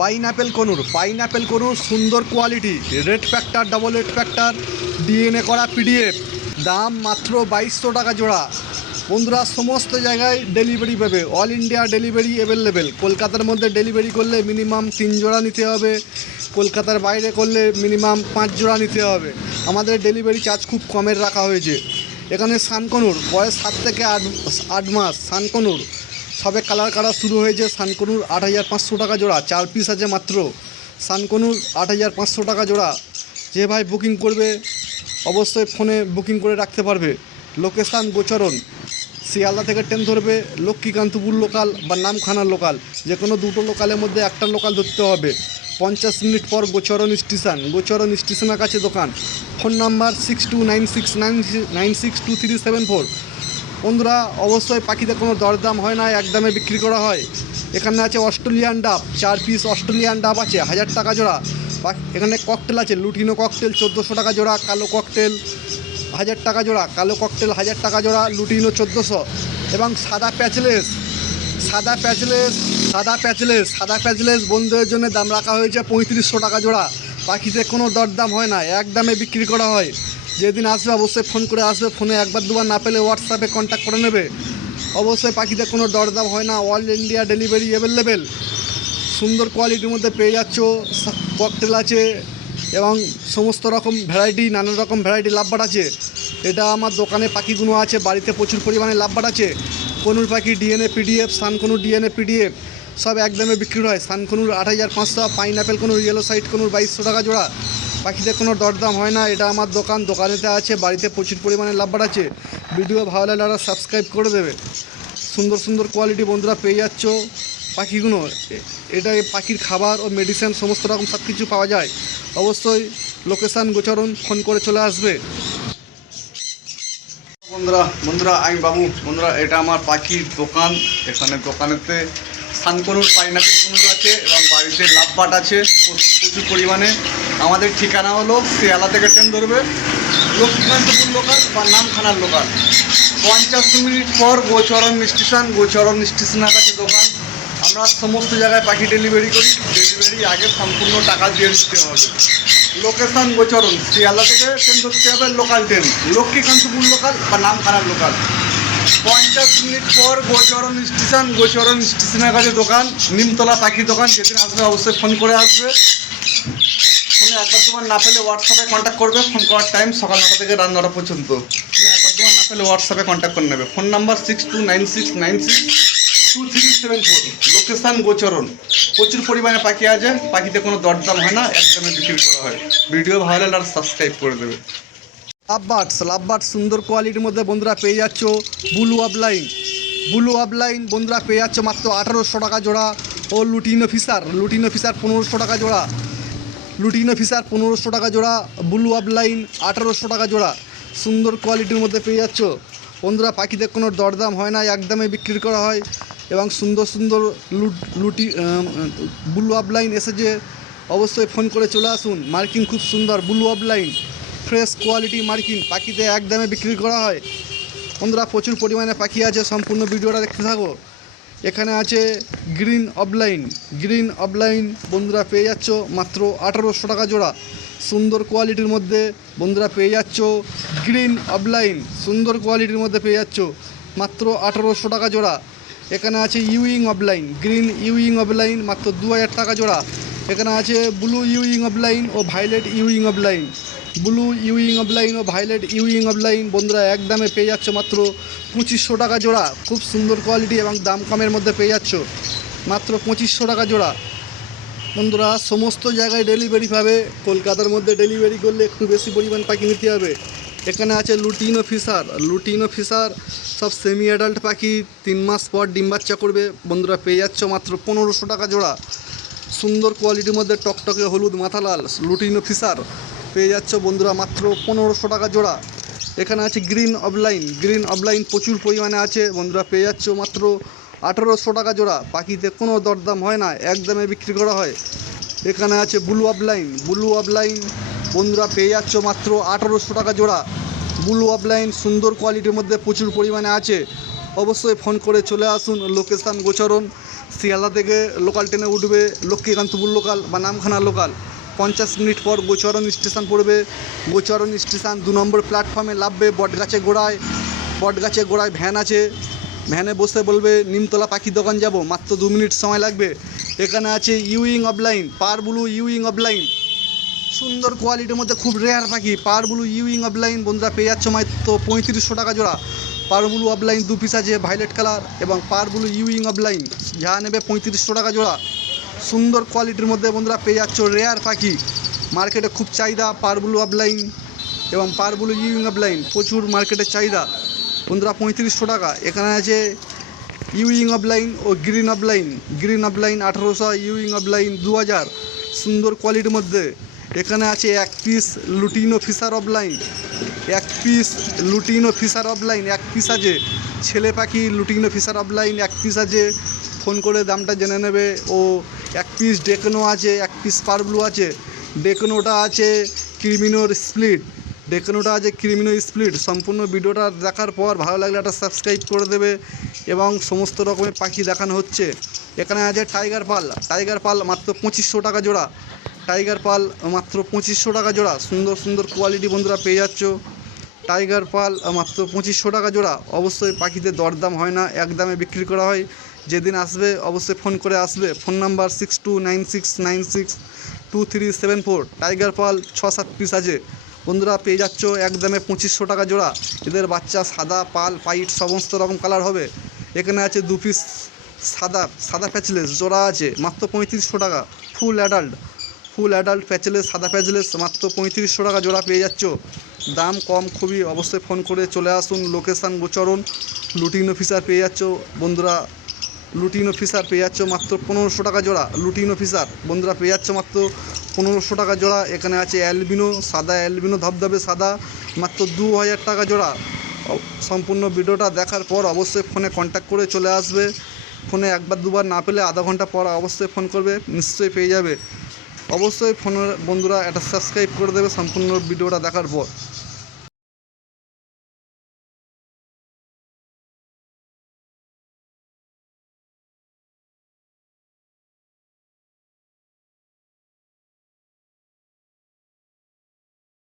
Pineapple conure pineapple conure সুন্দর quality, red factor double red factor DNA করা PDF দাম মাত্র বাইশশো টাকা জোড়া। বন্ধুরা, সমস্ত জায়গায় ডেলিভারি পাবে অল ইন্ডিয়া ডেলিভারি অ্যাভেলেবেল কলকাতার মধ্যে ডেলিভারি করলে মিনিমাম তিন জোড়া নিতে হবে, কলকাতার বাইরে করলে মিনিমাম পাঁচ জোড়া নিতে হবে। আমাদের ডেলিভারি চার্জ খুব কমের রাখা হয়েছে। এখানে সানকনুর, বয়স সাত থেকে আট আট মাস, সানকনুর। সবে কালার কাটা শুরু হয়েছে সানকনুর আট হাজার পাঁচশো টাকা জোড়া। চার পিস আছে মাত্র। সানকনুর আট হাজার পাঁচশো টাকা জোড়া। যে ভাই বুকিং করবে, অবশ্যই ফোনে বুকিং করে রাখতে পারবে। লোকেশান গোচরণ। শিয়ালদা থেকে ট্রেন ধরবে, লক্ষ্মীকান্তপুর লোকাল বা নামখানা লোকাল যে কোনো দুটো লোকালের মধ্যে একটা লোকাল ধরতে হবে। পঞ্চাশ মিনিট পর গোচরণ স্টেশন। গোচরণ স্টেশনের কাছে দোকান। Phone number six two nine six nine nine six two three seven four বন্ধুরা, অবশ্যই পাখিতে কোনো দরদাম হয় না একদমে বিক্রি করা হয়। এখানে আছে অস্ট্রেলিয়ান ডাব, চার পিস অস্ট্রেলিয়ান ডাব আছে, হাজার টাকা জোড়া। এখানে ককটেল আছে, লুটিনো ককটেল চোদ্দোশো টাকা জোড়া, কালো ককটেল হাজার টাকা জোড়া, কালো ককটেল হাজার টাকা জোড়া, লুটিনো চোদ্দোশো। এবং সাদা প্যাচলেস সাদা প্যাচলেস সাদা প্যাচলেস সাদা প্যাচলেস বন্ধুদের জন্য দাম রাখা হয়েছে পঁয়ত্রিশশো টাকা জোড়া। পাখিতে কোনো দরদাম হয় না, এক দামে বিক্রি করা হয়। যেদিন আসবে অবশ্যই ফোন করে আসবে, ফোনে একবার দুবার না পেলে হোয়াটসঅ্যাপে কন্ট্যাক্ট করে নেবে। অবশ্যই পাখিতে কোনো দরদাম হয় না অল ইন্ডিয়া ডেলিভারি অ্যাভেলেবেল সুন্দর কোয়ালিটির মধ্যে পেয়ে যাচ্ছ ককটেল আছে এবং সমস্ত রকম ভ্যারাইটি নানা রকম ভ্যারাইটি লাভবার আছে। এটা আমার দোকানে পাখিগুলো আছে, বাড়িতে প্রচুর পরিমাণে লাভবার আছে। কনুর পাখি DNA PDF sun conure DNA PDF সব একদমে বিক্রি হয়। সানকনুর আট হাজার পাঁচশো, পাইনাপেল কোনো ইয়েলো সাইড কনুর বাইশশো টাকা জোড়া। পাখিতে কোনো দরদাম হয় না। এটা আমার দোকান, দোকানেতে আছে, বাড়িতে প্রচুর পরিমাণে লাভবার আছে ভিডিও ভালো লাগলে ওরা সাবস্ক্রাইব করে দেবে। সুন্দর সুন্দর কোয়ালিটি বন্ধুরা পেয়ে যাচ্ছ পাখিগুলো। এটা পাখির খাবার ও মেডিসিন সমস্ত রকম সব কিছু পাওয়া যায়। অবশ্যই লোকেশান গোচরণ ফোন করে চলে আসবে। বন্ধুরা বন্ধুরা, আমি বাবু। বন্ধুরা, এটা আমার পাখির দোকান। এখানে দোকানেতে সানকনুর পাইনাপেল কনুর আছে এবং বাড়িতে লাভবাট আছে প্র- প্রচুর পরিমাণে। আমাদের ঠিকানা হলো শিয়ালা থেকে ট্রেন ধরবে, লক্ষ্মীকান্তপুর লোকাল বা নামখানার লোকাল পঞ্চাশ মিনিট পর গোচরণ স্টেশন, গোচরণ স্টেশনের কাছে দোকান। আমরা সমস্ত জায়গায় পাখি ডেলিভারি করি ডেলিভারি আগে সম্পূর্ণ টাকা দিয়ে দিতে হবে। লোকেশন গোচরণ শিয়ালদা থেকে ট্রেন ধরতে হবে লোকাল ট্রেন লক্ষ্মীকান্তপুর লোকাল বা নামখানার লোকাল পঞ্চাশ মিনিট পর গোচরণ স্টেশন, গোচরণ স্টেশনের কাছে দোকান, নিমতলা পাখি দোকান, যেদিন আসবে অবশ্যই ফোন করে আসবে। ফোনে একবার তোমার না পেলে হোয়াটসঅ্যাপে কন্ট্যাক্ট করবে, ফোন করার টাইম সকাল নটা থেকে রাত নটা পর্যন্ত। একবার তোমার না পেলে হোয়াটসঅ্যাপে কন্ট্যাক্ট করে নেবে। Phone number six two nine six nine six two three seven four location Gocharan. প্রচুর পরিমাণে পাখি আছে, পাখিতে কোনো দরদাম হয় না, একদমই বিক্রি করা হয়। ভিডিও ভালো লাগলে আর সাবস্ক্রাইব করে দেবে। লাভবার্ডস লাভবার্ডস সুন্দর কোয়ালিটির মধ্যে বন্ধুরা পেয়ে যাচ্ছ ব্লু আপলাইন ব্লু আপলাইন বন্ধুরা পেয়ে যাচ্ছ মাত্র আঠারোশো টাকা জোড়া। ও লুটিনো ফিসার লুটিনো ফিসার পনেরোশো টাকা জোড়া। লুটিনো ফিসার পনেরোশো টাকা জোড়া ব্লু আপলাইন আঠারোশো টাকা জোড়া। সুন্দর কোয়ালিটির মধ্যে পেয়ে যাচ্ছ। বন্ধুরা পাখিদের কোনো দরদাম হয় না একদমে বিক্রি করা হয়। এবং সুন্দর সুন্দর লুট লুটি ব্লু আপলাইন এসেছে অবশ্যই ফোন করে চলে আসুন। মার্কিং খুব সুন্দর ব্লু আপলাইন ফ্রেশ কোয়ালিটি মার্কিন পাখিতে এক দামে বিক্রি করা হয়। বন্ধুরা, প্রচুর পরিমাণে পাখি আছে, সম্পূর্ণ ভিডিওটা দেখতে থাকো। এখানে আছে গ্রিন অফলাইন। গ্রিন অফলাইন, বন্ধুরা, পেয়ে যাচ্ছ মাত্র আঠারোশো টাকা জোড়া। সুন্দর কোয়ালিটির মধ্যে, বন্ধুরা, পেয়ে যাচ্ছ গ্রিন অফলাইন। সুন্দর কোয়ালিটির মধ্যে পেয়ে যাচ্ছ মাত্র আঠারোশো টাকা জোড়া। এখানে আছে Ewing opaline. Green Ewing opaline, মাত্র দু হাজার টাকা জোড়া। এখানে আছে ব্লু ইউইং অফলাইন ও ভাইলেট ইউইং opaline. Blue Ewing opaline ও ভাইলেট ইউইং অফ লাইন বন্ধুরা এক দামে পেয়ে যাচ্ছ মাত্র পঁচিশশো টাকা জোড়া। খুব সুন্দর কোয়ালিটি এবং দাম কমের মধ্যে পেয়ে যাচ্ছ মাত্র পঁচিশশো টাকা জোড়া। বন্ধুরা সমস্ত জায়গায় ডেলিভারি পাবে। কলকাতার মধ্যে ডেলিভারি করলে একটু বেশি পরিমাণ পাখি নিতে হবে। এখানে আছে লুটিনো ফিসার লুটিনো ফিসার সব সেমি অ্যাডাল্ট পাখি, তিন মাস পর ডিম বাচ্চা করবে। বন্ধুরা পেয়ে যাচ্ছ মাত্র পনেরোশো টাকা জোড়া। সুন্দর কোয়ালিটির মধ্যে টকটকে হলুদ মাথালাল লুটিনো ফিসার পেয়ে যাচ্ছ বন্ধুরা মাত্র পনেরোশো টাকা জোড়া। এখানে আছে গ্রিন অফলাইন গ্রিন অফলাইন প্রচুর পরিমাণে আছে। বন্ধুরা পেয়ে যাচ্ছ মাত্র আঠেরোশো টাকা জোড়া। পাখিতে কোনো দরদাম হয় না একদমে বিক্রি করা হয়। এখানে আছে ব্লু অফলাইন ব্লু অফলাইন বন্ধুরা পেয়ে যাচ্ছ মাত্র আঠেরোশো টাকা জোড়া। ব্লু অফলাইন সুন্দর কোয়ালিটির মধ্যে প্রচুর পরিমাণে আছে। অবশ্যই ফোন করে চলে আসুন লোকেশান গোচরণ। শিয়ালদা থেকে লোকাল ট্রেনে উঠবে, লক্ষ্মীকান্তপুর লোকাল বা নামখানা লোকাল পঞ্চাশ মিনিট পর গোচরণ স্টেশন পড়বে। গোচরণ স্টেশন দু নম্বর প্ল্যাটফর্মে লাভবে, বটগাছে গোড়ায় বটগাছে গোড়ায় ভ্যান আছে। ভ্যানে বসে বলবে, নিমতলা পাখি দোকান যাব, মাত্র দু মিনিট সময় লাগবে। এখানে আছে ইউইং অফলাইন পার ব্লু ইউইং অফলাইন সুন্দর কোয়ালিটির মধ্যে খুব রেয়ার পাখি পার ব্লু ইউইং অফলাইন বন্ধুরা পেয়ে যাচ্ছে মাত্র পঁয়ত্রিশশো টাকা জোড়া। পার ব্লু অফলাইন দু পিস আছে ভাইলেট কালার এবং পার ব্লু ইউইং অফলাইন যা নেবে পঁয়ত্রিশশো টাকা জোড়া। সুন্দর কোয়ালিটির মধ্যে বন্ধুরা পেয়ে যাচ্ছ রেয়ার পাখি। মার্কেটে খুব চাহিদা পার ব্লু অফলাইন এবং পার ব্লু ইউইং অফলাইন প্রচুর মার্কেটে চাহিদা। বন্ধুরা পঁয়ত্রিশশো টাকা। এখানে আছে ইউইং অফলাইন ও গ্রিন অফলাইন গ্রিন অফলাইন আঠারোশো ইউইং অফলাইন দু হাজার সুন্দর কোয়ালিটির মধ্যে। এখানে আছে এক piece lutino Fischer opaline piece lutino Fischer opaline এক পিস আছে। ছেলে পাখি লুটিনো ফিসার অফলাইন এক পিস আছে। ফোন করে দামটা জেনে নেবে। ও এক পিস ডেকনো আছে, এক পিস পারব্লু আছে। ডেকনোটা আছে ক্রিমিনোর স্প্লিট ডেকনোটা আছে ক্রিমিনো স্প্লিট সম্পূর্ণ ভিডিওটা দেখার পর ভালো লাগলে একটা সাবস্ক্রাইব করে দেবে এবং সমস্ত রকমের পাখি দেখানো হচ্ছে। এখানে আছে টাইগার পাল টাইগার পাল মাত্র পঁচিশশো টাকা জোড়া। টাইগার পাল মাত্র পঁচিশশো টাকা জোড়া। সুন্দর সুন্দর কোয়ালিটি বন্ধুরা পেয়ে যাচ্ছ। টাইগার পাল মাত্র পঁচিশশো টাকা জোড়া। অবশ্যই পাখিদের দরদাম হয় না, এক দামে বিক্রি করা হয়। যেদিন আসবে, অবশ্যই ফোন করে আসবে। Phone number six two nine six nine six two three seven four. Tiger পাল ছ সাত পিস আছে। বন্ধুরা, পেয়ে যাচ্ছ একদমে পঁচিশশো টাকা জোড়া। এদের বাচ্চা সাদা, পাল, পাইট, সমস্ত রকম কালার হবে। এখানে আছে দু পিস সাদা সাদা প্যাচলেস জোড়া আছে, মাত্র পঁয়ত্রিশশো টাকা ফুল অ্যাডাল্ট ফুল অ্যাডাল্ট প্যাচেলেস, সাদা প্যাচেলেস, মাত্র পঁয়ত্রিশশো টাকা জোড়া পেয়ে যাচ্ছ। দাম কম, খুবই অবশ্যই ফোন করে চলে আসুন, লোকেশান গোচরণ, লুটিন অফিসার পেয়ে যাচ্ছ। বন্ধুরা, লুটিন অফিসার পেয়ে যাচ্ছ মাত্র পনেরোশো টাকা জোড়া। লুটিন অফিসার, বন্ধুরা পেয়ে যাচ্ছ মাত্র পনেরোশো টাকা জোড়া। এখানে আছে অ্যালবিনো, সাদা অ্যালবিনো, ধবধবে সাদা, মাত্র দু হাজার টাকা জোড়া। সম্পূর্ণ ভিডিওটা দেখার পর অবশ্যই ফোনে কন্ট্যাক্ট করে চলে আসবে। ফোনে একবার দুবার না পেলে আধা ঘণ্টা পর অবশ্যই ফোন করবে, নিশ্চয়ই পেয়ে যাবে। অবশ্যই ফোনের বন্ধুরা এটা সাবস্ক্রাইব করে দেবে সম্পূর্ণ ভিডিওটা দেখার পর।